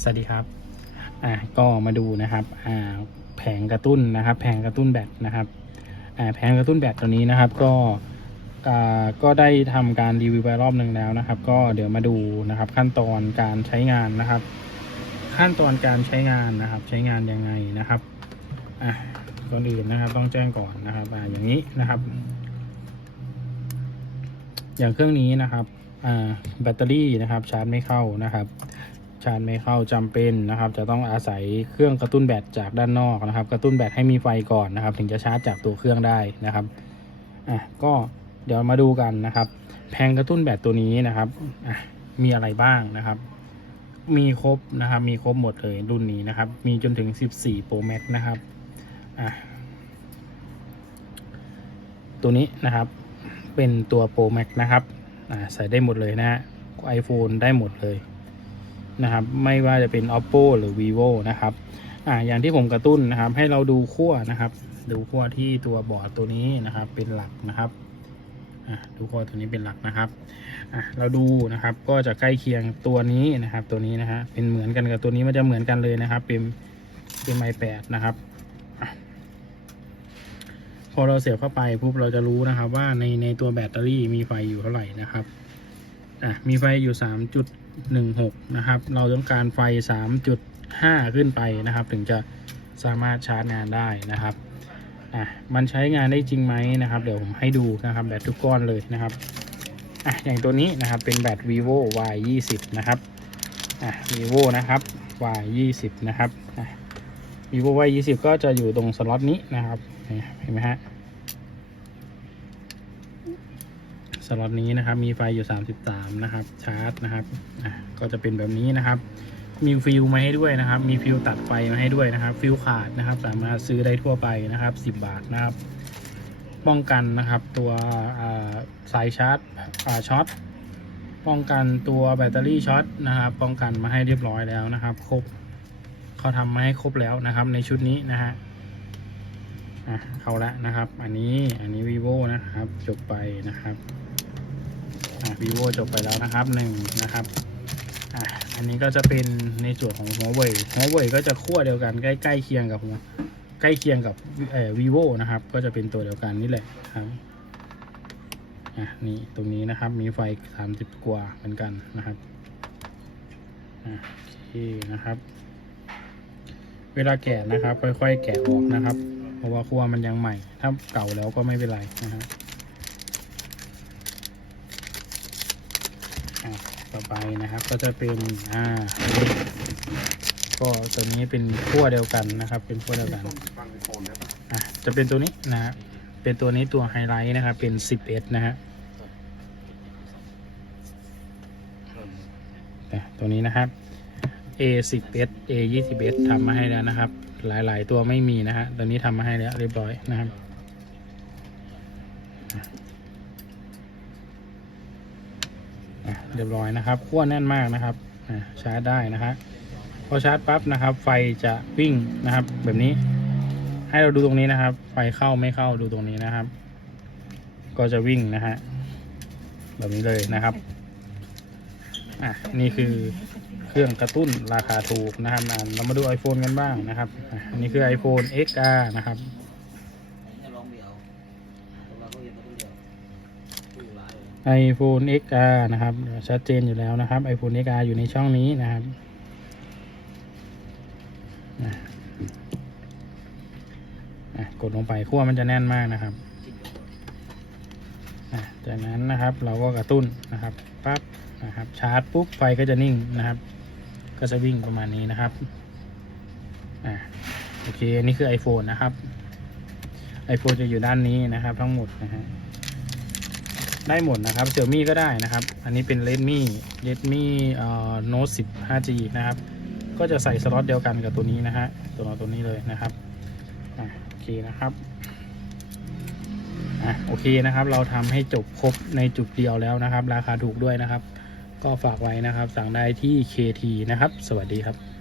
สวัสดีครับ อ่า ก็มาดูนะครับ อ่า แผงกระตุ้นนะครับ แผงกระตุ้นแบตนะครับ อ่า แผงกระตุ้นแบตตัวนี้นะครับ ก็ อ่า ก็ได้ทำการรีวิวไปรอบหนึ่งแล้วนะครับ ก็เดี๋ยวมาดูนะครับ ขั้นตอนการใช้งานนะครับ ขั้นตอนการใช้งานนะครับ ใช้งานยังไงนะครับ อ่าก่อนอื่นนะครับ ต้องแจ้งก่อนนะครับ อ่า อย่างนี้นะครับ อย่างเครื่องนี้นะครับ อ่า แบตเตอรี่นะครับ ชาร์จไม่เข้านะครับ ชาร์จไม่เข้าจำเป็นนะครับ จะต้องอาศัยเครื่องกระตุ้นแบตจากด้านนอกนะครับ กระตุ้นแบตให้มีไฟก่อนนะครับ ถึงจะชาร์จจากตัวเครื่องได้นะครับอะก็เดี๋ยวมาดูกันนะครับแผงกระตุ้นแบตตัวนี้นะครับอะมีอะไรบ้างนะครับ มีครบนะครับ มีครบหมดเลยรุ่นนี้นะครับ มีจนถึง 14 Pro Max นะครับอะตัวนี้นะครับ เป็นตัว Pro Max นะครับอ่าใส่ได้หมดเลยนะฮะ iPhone ได้หมดเลย นะครับ ไม่ว่าจะเป็น oppo หรือ vivo นะครับอ่าอย่างที่ผมกระตุ้นนะครับ ให้เราดูขั้วนะครับ ดูขั้วที่ตัวบอร์ดตัวนี้นะครับ เป็นหลักนะครับอ่าดูขั้วตัวนี้เป็นหลักนะครับอะเราดูนะครับก็จะใกล้เคียงตัวนี้นะครับ ตัวนี้นะฮะเป็นเหมือนกันกับตัวนี้มันจะเหมือนกันเลยนะครับ เป็นเป็นไมแปดนะครับพอเราเสียบเข้าไปปุ๊บเราจะรู้นะครับ ว่าในในตัวแบตเตอรี่มีไฟอยู่เท่าไหร่นะครับ อะมีไฟอยู่ 3.16 นะครับ เราต้องการไฟ 3.5 ขึ้นไปนะครับ ถึงจะสามารถชาร์จงานได้นะครับอะมันใช้งานได้จริงไหมนะครับ เดี๋ยวผมให้ดูนะครับแบตทุกก้อนเลยนะครับอะอย่างตัวนี้นะครับเป็นแบต vivo y 2 0นะครับอะ vivo นะครับ y 2 0นะครับอะ vivo y 2 0ก็จะอยู่ตรงสล็อตนี้นะครับเห็นไหมฮะ สล็อตนี้นะครับ มีไฟอยู่ 33 นะครับ ชาร์จนะครับก็จะเป็นแบบนี้นะครับ มีฟิลมาให้ด้วยนะครับ มีฟิลตัดไฟมาให้ด้วยนะครับ ฟิลขาดนะครับ สามารถซื้อได้ทั่วไปนะครับ 10 บาทนะครับ ป้องกันนะครับ ตัวสายชาร์จช็อตป้องกันตัวแบตเตอรี่ช็อตนะครับ ป้องกันมาให้เรียบร้อยแล้วนะครับ ครบเขาทำมาให้ครบแล้วนะครับ ในชุดนี้นะฮะอะเขาละนะครับ อันนี้อันนี้ vivo นะครับ จบไปนะครับ vivo จบไปแล้วนะครับหนึ่งนะครับอะอันนี้ก็จะเป็นในส่วนของหัวเว่ยหัวเว่ยก็จะขั้วเดียวกันใกล้ใกล้เคียงกับหัวใกล้เคียงกับเอ่อ vivo นะครับ ก็จะเป็นตัวเดียวกันนี่แหละครับอะนี่ตรงนี้นะครับมีไฟ 30 กว่าเหมือนกันนะครับอะโอเคนะครับ เวลาแกะนะครับ ค่อยๆ แกะออกนะครับ เพราะว่าครัวมันยังใหม่ ถ้าเก่าแล้วก็ไม่เป็นไรนะฮะอะ ต่อไปนะครับ ก็จะเป็นอ่าก็ตัวนี้เป็นขั้วเดียวกันนะครับ เป็นขั้วเดียวกันอะจะเป็นตัวนี้นะฮะเป็นตัวนี้ตัวไฮไลท์นะครับ เป็น 11 นะฮะตัวนี้นะครับ A 10 S A 20 S ทำมาให้แล้วนะครับ หลาย ๆ ตัวไม่มีนะฮะตอนนี้ทำมาให้แล้วเรียบร้อยนะครับอะ เรียบร้อยนะครับขั้วแน่นมากนะครับชาร์จได้นะฮะพอชาร์จปั๊บนะครับ ไฟจะวิ่งนะครับ แบบนี้ ให้เราดูตรงนี้นะครับ ไฟเข้าไม่เข้าดูตรงนี้นะครับ ก็จะวิ่งนะฮะแบบนี้เลยนะครับอะนี่คือเครื่องกระตุ้นราคาถูกนะครับเรามาดู iPhone กันบ้างนะครับอันนี้คือ iPhone XR นะครับ จะลองเดียวตัวเราก็ยังตัวเดียวตู้หลายเลย iPhone XR นะครับชัดเจนอยู่แล้วนะครับ iPhone XR อยู่ในช่องนี้นะครับกดลงไปขั้วมันจะแน่นมากนะครับจากนั้นนะครับเราก็กระตุ้นนะครับปั๊บนะครับชาร์จปุ๊บไฟก็จะนิ่งนะครับ ก็จะวิ่งประมาณนี้นะครับอะโอเคอันนี้คือ iPhone นะครับ iPhone จะอยู่ด้านนี้นะครับทั้งหมดนะฮะ ได้หมดนะครับเสี่ยมี่ก็ได้นะครับ อันนี้เป็น Redmi Redmi เอ่อ Note 10 5G นะครับ ก็จะใส่สล็อตเดียวกันกับตัวนี้นะฮะตัวตัวนี้เลยนะครับโอเคนะครับอะโอเคนะครับ เราทำให้จบครบในจุดเดียวแล้วนะครับ ราคาถูกด้วยนะครับ ก็ฝากไว้นะครับ สั่งได้ที่ KT นะครับ สวัสดีครับ